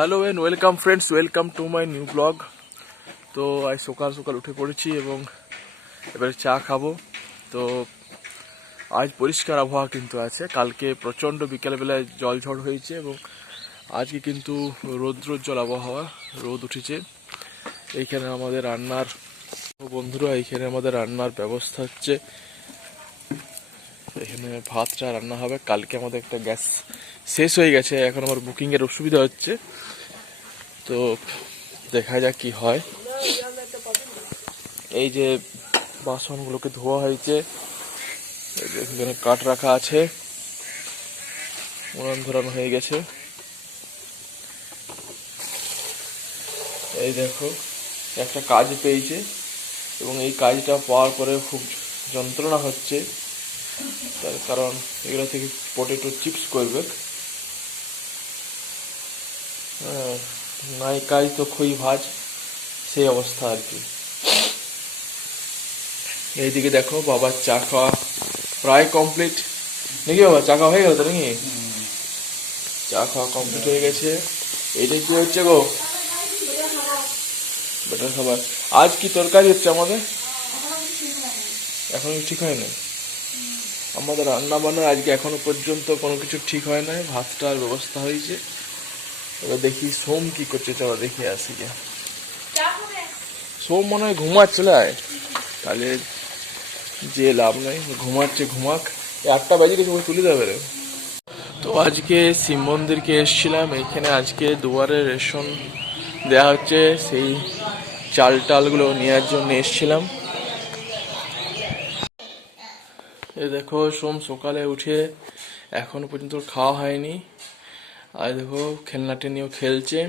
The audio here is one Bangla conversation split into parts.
Hello and welcome friends, welcome to my new blog. তো আজ সকাল সকাল উঠে পড়েছি এবং এবারে চা খাবো। তো আজ পরিষ্কার আবহাওয়া কিন্তু আছে। কালকে প্রচণ্ড বিকেলবেলায় জল ঝড় হয়েছে এবং আজকে কিন্তু রৌদ্রোজ্জ্বল আবহাওয়া, রোদ উঠেছে। এইখানে আমাদের রান্নার বন্ধুরা, এইখানে আমাদের রান্নার ব্যবস্থা হচ্ছে। এখানে ভাতটা রান্না হবে। কালকে আমাদের একটা গ্যাস শেষ হয়ে গেছে, এখন আমার বুকিংয়ের অসুবিধা হচ্ছে। তো দেখা যাক কি হয়। এই যে বাসনগুলোকে ধোয়া হয়েছে, এখানে কাঠ রাখা আছে, উনান ধরানো হয়ে গেছে। এই দেখো একটা কাজ পেয়েছে এবং এই কাজটা পাওয়ার পরে খুব যন্ত্রণা হচ্ছে, তার কারণ এগুলো থেকে পটেটো চিপস করবে। নাই কাজ তো খই ভাজ, সেই অবস্থা আর কি। এইদিকে দেখো বাবার চা খাওয়া প্রায় কমপ্লিট নাকি? বাবা চা খাওয়া হয়ে গেল তো নাকি? চা খাওয়া কমপ্লিট হয়ে গেছে। এইটা কি হচ্ছে গো? বেটার খাবার। আজ কি তরকারি হচ্ছে আমাদের? এখন ঠিক হয় না আমাদের রান্না বান্না, আজকে এখনো পর্যন্ত কোনো কিছু ঠিক হয় নাই। ভাতটার ব্যবস্থা হয়েছে, এবার দেখি সোম কি করছে, চলো দেখে আসি। সোম মনে হয় ঘুমাচ্ছে, তাহলে যে লাভ নাই, ঘুমাচ্ছে ঘুমাক। 8টা বাজে কিছু তুলে দেবে রে। তো আজকে শিব মন্দিরকে এসেছিলাম। এখানে আজকে দুয়ারে রেশন দেওয়া হচ্ছে, সেই চাল টালগুলো নেওয়ার জন্য এসেছিলাম। এই দেখো সোম সকালে উঠে এখনো পর্যন্ত খাওয়া হয়নি, আর দেখো খেলনাটি নিয়েও খেলছে।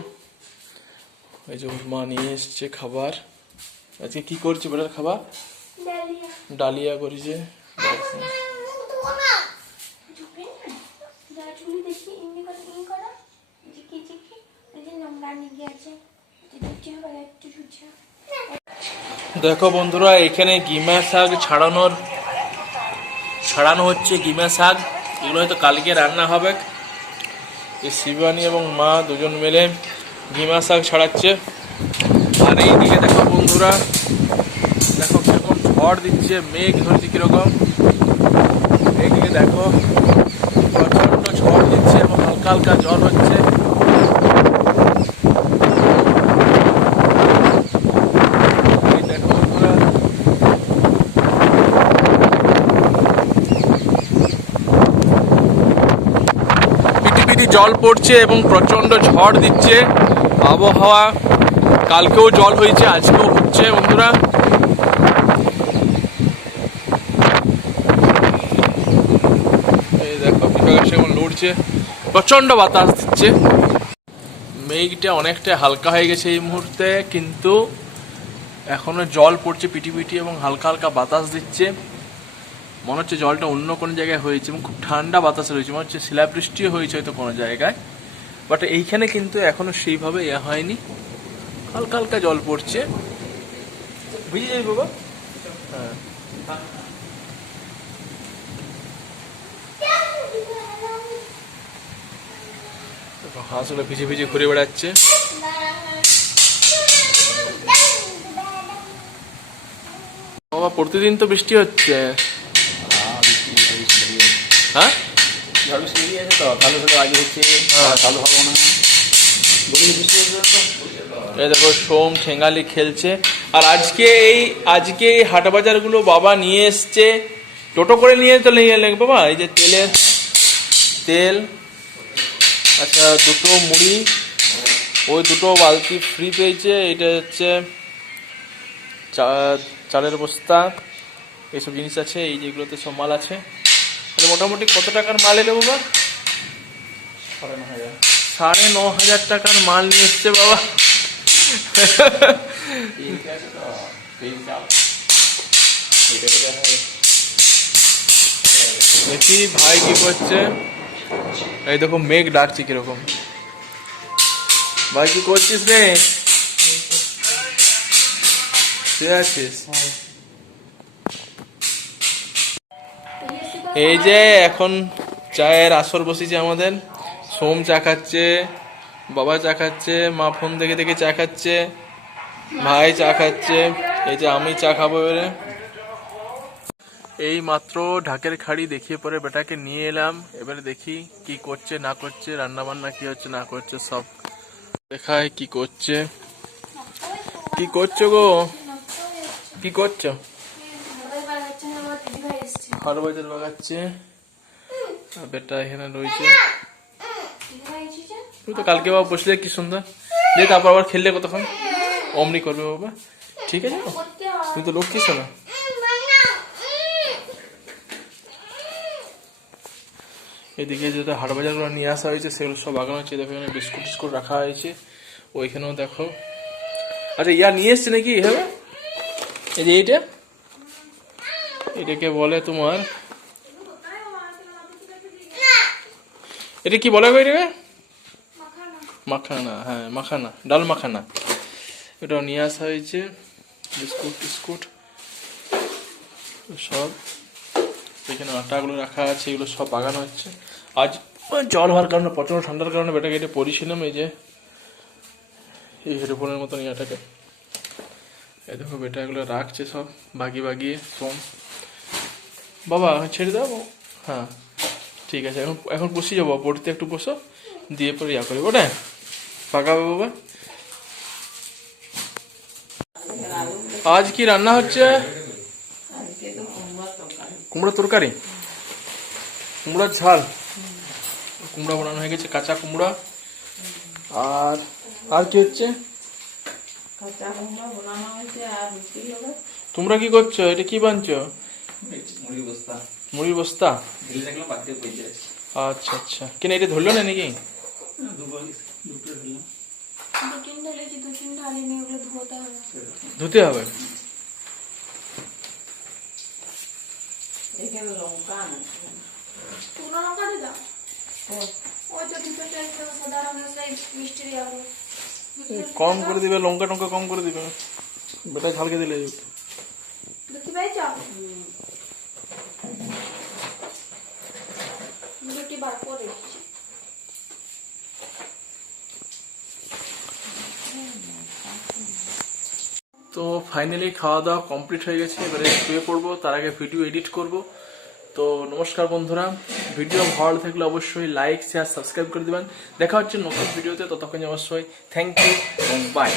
এই যে ওর মা নিয়ে এসছে খাবার। আজকে কি করছে বেটার খাবার? ডালিয়া করেছে। দেখো বন্ধুরা, এখানে গিমা শাক ছাড়ানো হচ্ছে। গিমা শাক এগুলো হয়তো কালকে রান্না হবে। এই শিবানী এবং মা দুজন মিলে গিমা শাক ছাড়াচ্ছে। আর এইদিকে দেখো বন্ধুরা, দেখো কিরকম ঝড় দিচ্ছে, মেঘ ধরছে কিরকম। এইদিকে দেখো প্রচন্ড ঝড় দিচ্ছে এবং হালকা হালকা জ্বর হচ্ছে। জল পড়ছে এবং প্রচন্ড ঝড় দিচ্ছে আবহাওয়া। কালকেও জল হয়েছে, আজকেও হচ্ছে বন্ধুরা। এই দেখো বিকাশ এখন লড়ছে, প্রচন্ড বাতাস দিচ্ছে। মেঘটা অনেকটা হালকা হয়ে গেছে এই মুহূর্তে, কিন্তু এখনো জল পড়ছে পিটি পিটি এবং হালকা হালকা বাতাস দিচ্ছে। মনে হচ্ছে জলটা অন্য কোনো জায়গায় হয়েছে এবং খুব ঠান্ডা বাতাস রয়েছে, মনে হচ্ছে শিলাবৃষ্টিও হয়েছে হয়তো কোনো জায়গায়। বাট এইখানে কিন্তু এখনো সেইভাবে হয়নি, হালকা হালকা জল পড়ছে। বুঝে যাই বাবা। হ্যাঁ, হাঁসগুলো পিছিয়ে পিছিয়ে ঘুরে বেড়াচ্ছে। বাবা প্রতিদিন তো বৃষ্টি হচ্ছে। হ্যাঁ এই দেখো সোম ঠেঙ্গালি খেলছে। আর আজকে এই হাট বাজারগুলো বাবা নিয়ে এসছে, টোটো করে নিয়ে তো নিয়ে এলেন বাবা। এই যে তেল, আচ্ছা দুটো মুড়ি, ওই দুটো বালতি ফ্রি পেয়েছে। এটা হচ্ছে চালের বস্তা, এইসব জিনিস আছে। এই যেগুলোতে সব মাল আছে। মোটামুটি কত টাকার মাল এলো বাবা? 9,500 টাকার মাল নিয়ে এসছে বাবা। দেখি ভাই কি করছে। এই দেখো মেঘ ডাকছে কিরকম। ভাই কি করছিস রে? শুয়ে আছিস? এই যে এখন চায়ের আসর বসেছে আমাদের। সোম চা খাচ্ছে, বাবা চা খাচ্ছে, মা ফোন দেখে দেখে চা খাচ্ছে, ভাই চা খাচ্ছে, এই যে আমি চা খাবো এবারে। এই মাত্র ঢাকের খাড়ি দেখিয়ে পরে বেটাকে নিয়ে এলাম, এবারে দেখি কি করছে না করছে, রান্না বান্না কি হচ্ছে না করছে সব দেখায়। কি করছে, কি করছো গো, কি করছো? হারবাজার বাগাচ্ছে আর বেটা এখানে রয়েছে। তুই তো কালকে বাবা বসলে কি সুন্দর, দিয়ে তারপর আবার খেললে কতক্ষণ, অমনি করবে বাবা, ঠিক আছে? তুই তো লক্ষ্মী শোনা। এদিকে যেটা হাট বাজারগুলো নিয়ে আসা হয়েছে সেগুলো সব বাগানো হচ্ছে, দেখো এখানে বিস্কুট টিস্কুট রাখা হয়েছে, ওইখানেও দেখো। আচ্ছা ইয়া নিয়ে এসছে নাকি হ্যাঁ, এই যে এইটা, এটাকে বলে তোমার, এটা কি বলে গো এটাকে? মাখানা, হ্যাঁ মাখানা, ডাল মাখানা, এটাও নিয়ে আসা হয়েছে, বিস্কুট টিস্কুট সব। এখানে আটাগুলো রাখা আছে, এগুলো সব বাগানো হচ্ছে। আজ জল হওয়ার কারণে, প্রচন্ড ঠান্ডার কারণে বেটাকে এটা পরিছিলাম, এই যে এই হেডফোনের মতন ইয়াটাকে, এই দেখো বেটা এগুলো রাখছে সব বাগিয়ে বাগিয়ে সোম। বাবা ছেড়ে দাও, হ্যাঁ ঠিক আছে। এখন এখন বসে যাবো, পড়তে একটু বসো, দিয়ে পরে ইয়া করি ওটা পাকাবে বাবা। আজ কি রান্না হচ্ছে? কুমড়োর তরকারি, কুমড়োর ঝাল, কুমড়া বানানো হয়ে গেছে, কাঁচা কুমড়া। আর আর কি হচ্ছে? তোমরা কি করছো? এটা কি বানছো? মুড়ির বস্তা। আচ্ছা আচ্ছা, কেন এটা ধরলো না নাকি? ধুতে হবে। কম করে দিবে, লঙ্কা টঙ্কা কম করে দিবে, বেটা ঝালকে দিলে। তো ফাইনালি খাওয়া দাওয়া কমপ্লিট হয়ে গেছে, এবারে শুয়ে পড়বো, তার আগে ভিডিও এডিট করব। তো নমস্কার বন্ধুরা, ভিডিও ভালো থাকলে অবশ্যই লাইক শেয়ার সাবস্ক্রাইব করে দিবেন। দেখা হচ্ছে নতুন ভিডিওতে, ততক্ষণ অবশ্যই থ্যাংক ইউ এবং বাই।